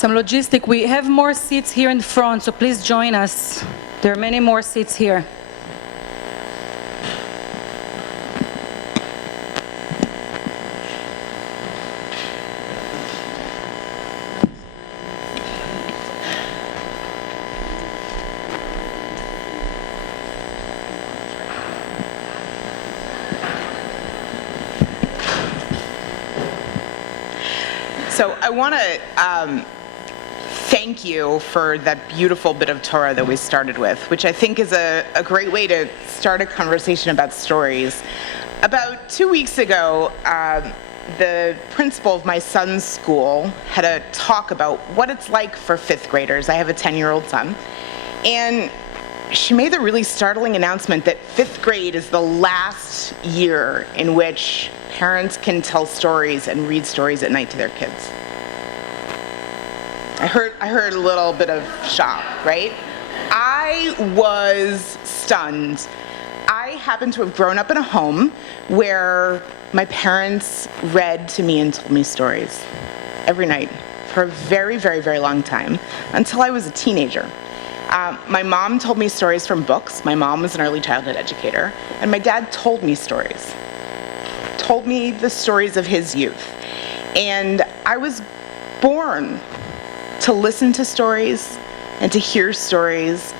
Some logistic. We have more seats here in front, so please join us. There are many more seats here. So I want to thank you for that beautiful bit of Torah that we started with, which I think is a great way to start a conversation about stories. About 2 weeks ago, the principal of my son's school had a talk about what it's like for fifth graders. I have a 10-year-old son. And she made the really startling announcement that fifth grade is the last year in which parents can tell stories and read stories at night to their kids. I heard a little bit of shock, right? I was stunned. I happen to have grown up in a home where my parents read to me and told me stories every night for a very, very, very long time, until I was a teenager. My mom told me stories from books. My mom was an early childhood educator, and my dad told me stories. Told me the stories of his youth. And I was born to listen to stories and to hear stories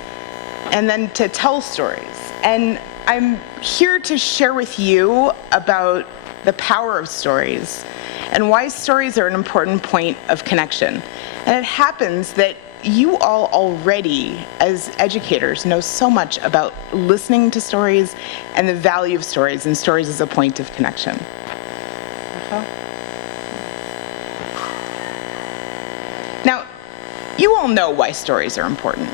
and then to tell stories. And I'm here to share with you about the power of stories and why stories are an important point of connection. And it happens that you all already, as educators, know so much about listening to stories and the value of stories, and stories as a point of connection. Now, you all know why stories are important.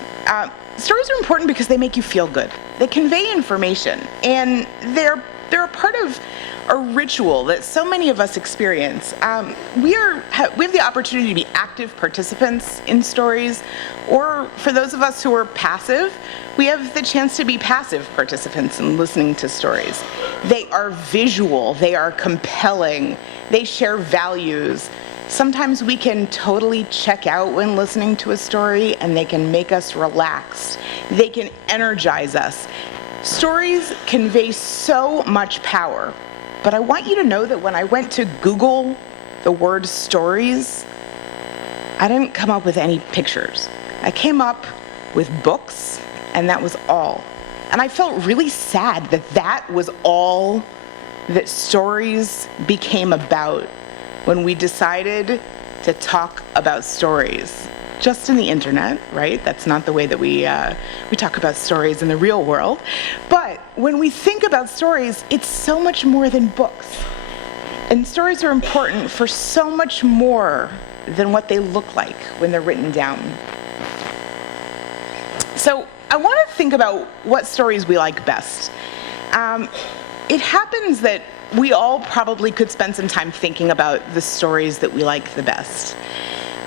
Stories are important because they make you feel good. They convey information, and they're a part of a ritual that so many of us experience. We have the opportunity to be active participants in stories, or for those of us who are passive, we have the chance to be passive participants in listening to stories. They are visual, they are compelling, they share values. Sometimes we can totally check out when listening to a story, and they can make us relaxed. They can energize us. Stories convey so much power, but I want you to know that when I went to Google the word stories, I didn't come up with any pictures. I came up with books, and that was all. And I felt really sad that that was all that stories became about when we decided to talk about stories. Just in the internet, right? That's not the way that we talk about stories in the real world. But when we think about stories, it's so much more than books. And stories are important for so much more than what they look like when they're written down. So I want to think about what stories we like best. It happens that we all probably could spend some time thinking about the stories that we like the best.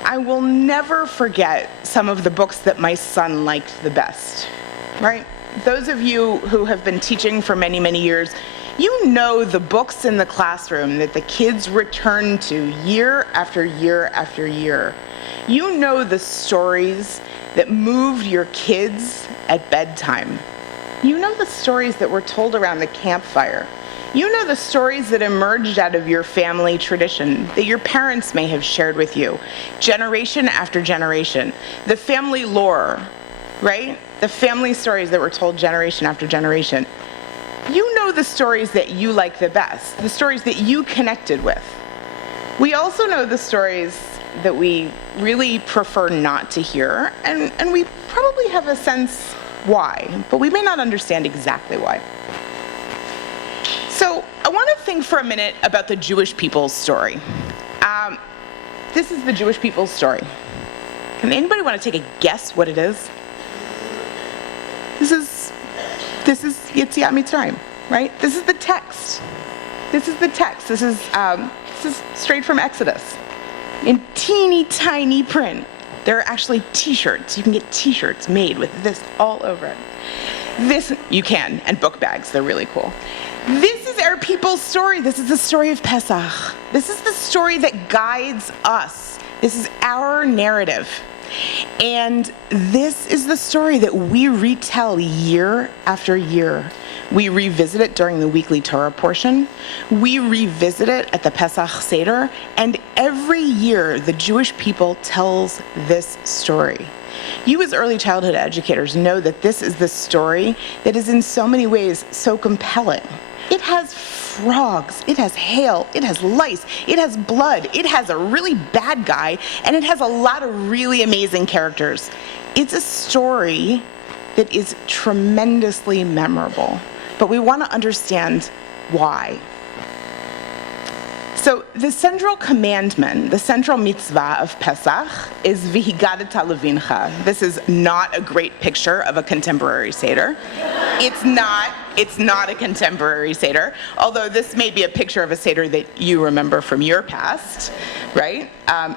I will never forget some of the books that my son liked the best, right? Those of you who have been teaching for many, many years, you know the books in the classroom that the kids return to year after year after year. You know the stories that moved your kids at bedtime. You know the stories that were told around the campfire. You know the stories that emerged out of your family tradition that your parents may have shared with you, generation after generation. The family lore, right? The family stories that were told generation after generation. You know the stories that you like the best, the stories that you connected with. We also know the stories that we really prefer not to hear, and we probably have a sense why, but we may not understand exactly why. So I want to think for a minute about the Jewish people's story. This is the Jewish people's story. Can anybody want to take a guess what it is? This is Yetziat Mitzrayim, right? This is the text. This is the text. This is straight from Exodus. In teeny tiny print. There are actually t-shirts. You can get t-shirts made with this all over it. This, you can, and book bags. They're really cool. This is our people's story. This is the story of Pesach. This is the story that guides us This is our narrative. And this is the story that we retell year after year. We revisit it during the weekly Torah portion. We revisit it at the Pesach Seder. And every year, the Jewish people tells this story. You as early childhood educators know that this is the story that is in so many ways so compelling. It has frogs, it has hail, it has lice, it has blood, it has a really bad guy, and it has a lot of really amazing characters. It's a story that is tremendously memorable, but we want to understand why. So the central commandment, the central mitzvah of Pesach is V'higadat levincha. This is not a great picture of a contemporary Seder. It's not a contemporary Seder, although this may be a picture of a Seder that you remember from your past, right?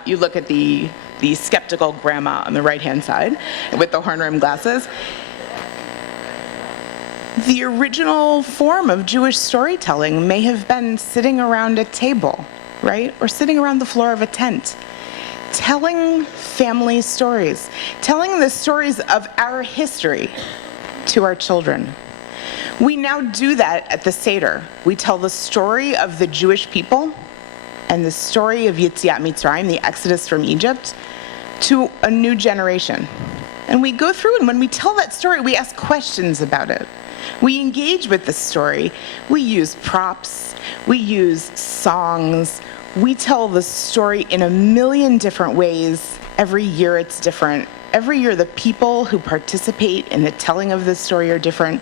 You look at the skeptical grandma on the right-hand side with the horn-rimmed glasses. The original form of Jewish storytelling may have been sitting around a table, right? Or sitting around the floor of a tent, telling family stories, telling the stories of our history to our children. We now do that at the Seder. We tell the story of the Jewish people and the story of Yetziat Mitzrayim, the Exodus from Egypt, to a new generation. And we go through, and when we tell that story, we ask questions about it. We engage with the story. We use props. We use songs. We tell the story in a million different ways. Every year it's different. Every year the people who participate in the telling of the story are different.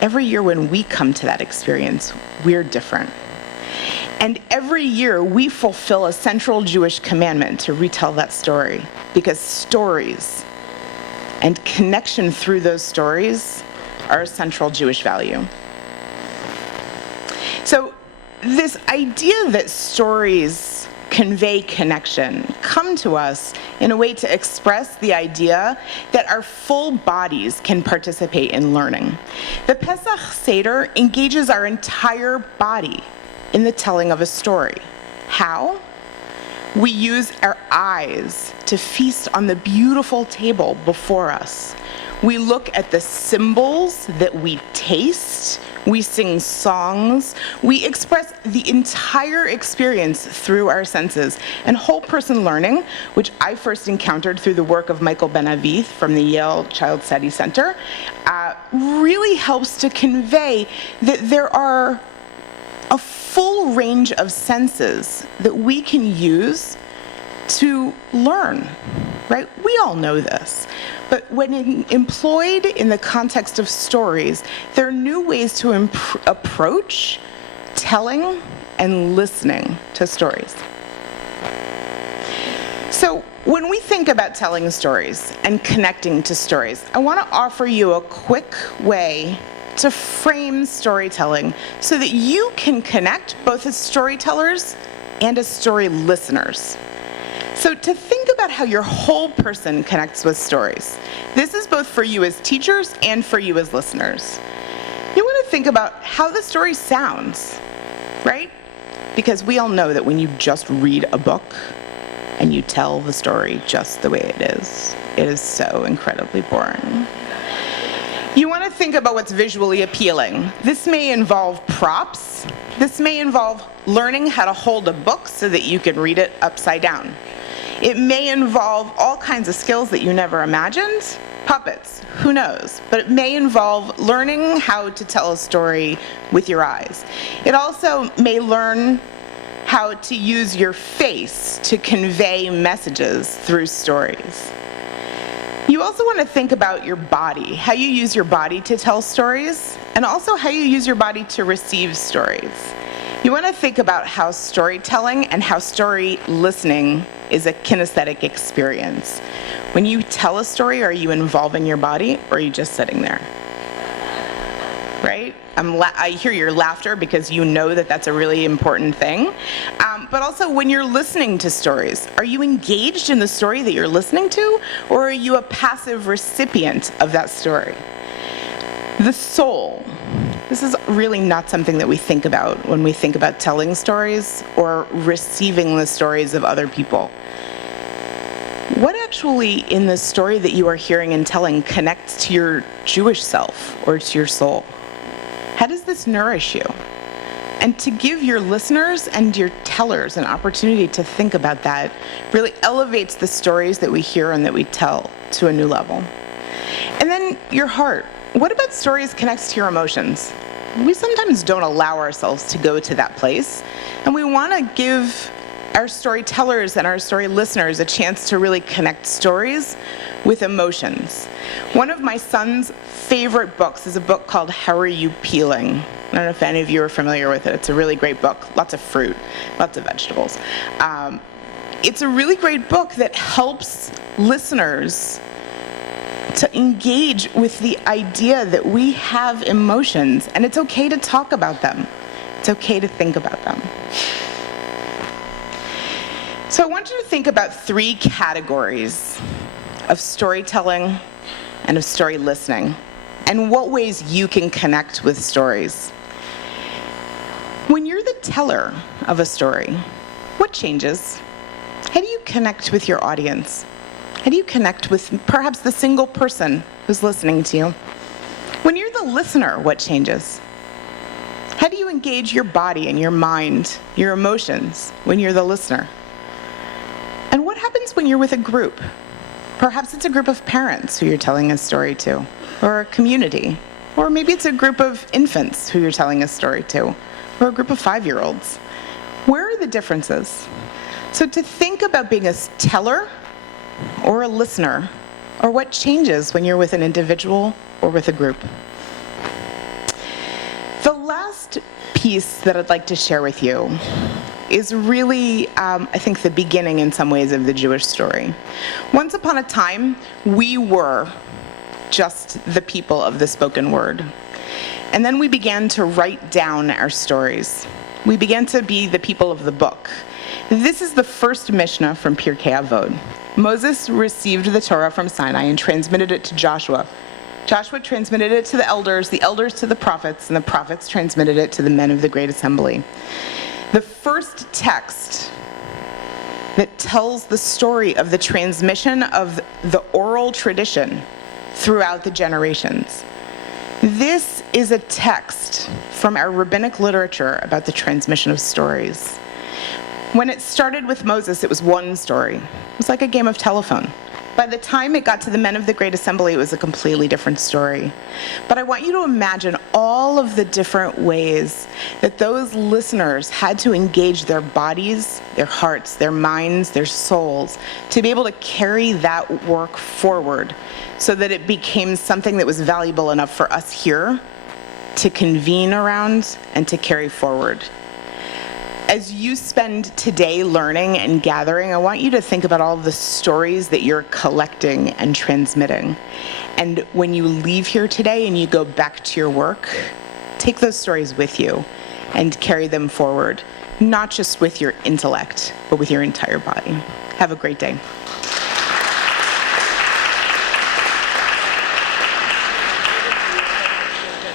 Every year when we come to that experience, we're different. And every year we fulfill a central Jewish commandment to retell that story, because stories and connection through those stories are a central Jewish value. So this idea that stories convey connection come to us in a way to express the idea that our full bodies can participate in learning. The Pesach Seder engages our entire body in the telling of a story. How? We use our eyes to feast on the beautiful table before us. We look at the symbols that we taste. We sing songs. We express the entire experience through our senses. And whole person learning, which I first encountered through the work of Michael Ben-Avith from the Yale Child Study Center, really helps to convey that there are a full range of senses that we can use to learn, right? We all know this. But when employed in the context of stories, there are new ways to approach telling and listening to stories. So when we think about telling stories and connecting to stories, I want to offer you a quick way to frame storytelling so that you can connect both as storytellers and as story listeners. So to think about how your whole person connects with stories, this is both for you as teachers and for you as listeners. You want to think about how the story sounds, right? Because we all know that when you just read a book and you tell the story just the way it is so incredibly boring. You want to think about what's visually appealing. This may involve props. This may involve learning how to hold a book so that you can read it upside down. It may involve all kinds of skills that you never imagined. Puppets, who knows? But it may involve learning how to tell a story with your eyes. It also may learn how to use your face to convey messages through stories. You also want to think about your body, how you use your body to tell stories, and also how you use your body to receive stories. You want to think about how storytelling and how story listening is a kinesthetic experience. When you tell a story, are you involving your body, or are you just sitting there? Right? I hear your laughter because you know that that's a really important thing. But also when you're listening to stories, are you engaged in the story that you're listening to, or are you a passive recipient of that story? The soul. This is really not something that we think about when we think about telling stories or receiving the stories of other people. what actually in the story that you are hearing and telling connects to your Jewish self or to your soul? How does this nourish you? And to give your listeners and your tellers an opportunity to think about that really elevates the stories that we hear and that we tell to a new level. And then your heart. What about stories connects to your emotions? We sometimes don't allow ourselves to go to that place, and we want to give our storytellers and our story listeners a chance to really connect stories with emotions. One of my son's favorite books is a book called How Are You Peeling? I don't know if any of you are familiar with it. It's a really great book. Lots of fruit, lots of vegetables. It's a really great book that helps listeners to engage with the idea that we have emotions, and it's okay to talk about them. It's okay to think about them. So I want you to think about 3 categories of storytelling and of story listening, and what ways you can connect with stories. When you're the teller of a story, what changes? How do you connect with your audience? How do you connect with perhaps the single person who's listening to you? When you're the listener, what changes? How do you engage your body and your mind, your emotions, when you're the listener? And what happens when you're with a group? Perhaps it's a group of parents who you're telling a story to, or a community, or maybe it's a group of infants who you're telling a story to, or a group of 5-year-olds. Where are the differences? So to think about being a teller or a listener, or what changes when you're with an individual or with a group. The last piece that I'd like to share with you is really, I think, the beginning in some ways of the Jewish story. Once upon a time, we were just the people of the spoken word. And then we began to write down our stories. We began to be the people of the book. This is the first Mishnah from Pirkei Avot. Moses received the Torah from Sinai and transmitted it to Joshua. Joshua transmitted it to the elders to the prophets, and the prophets transmitted it to the men of the great assembly. The first text that tells the story of the transmission of the oral tradition throughout the generations. This is a text from our rabbinic literature about the transmission of stories. When it started with Moses, it was one story. It was like a game of telephone. By the time it got to the men of the great assembly, it was a completely different story. But I want you to imagine all of the different ways that those listeners had to engage their bodies, their hearts, their minds, their souls, to be able to carry that work forward so that it became something that was valuable enough for us here to convene around and to carry forward. As you spend today learning and gathering, I want you to think about all of the stories that you're collecting and transmitting. And when you leave here today and you go back to your work, take those stories with you and carry them forward, not just with your intellect, but with your entire body. Have a great day.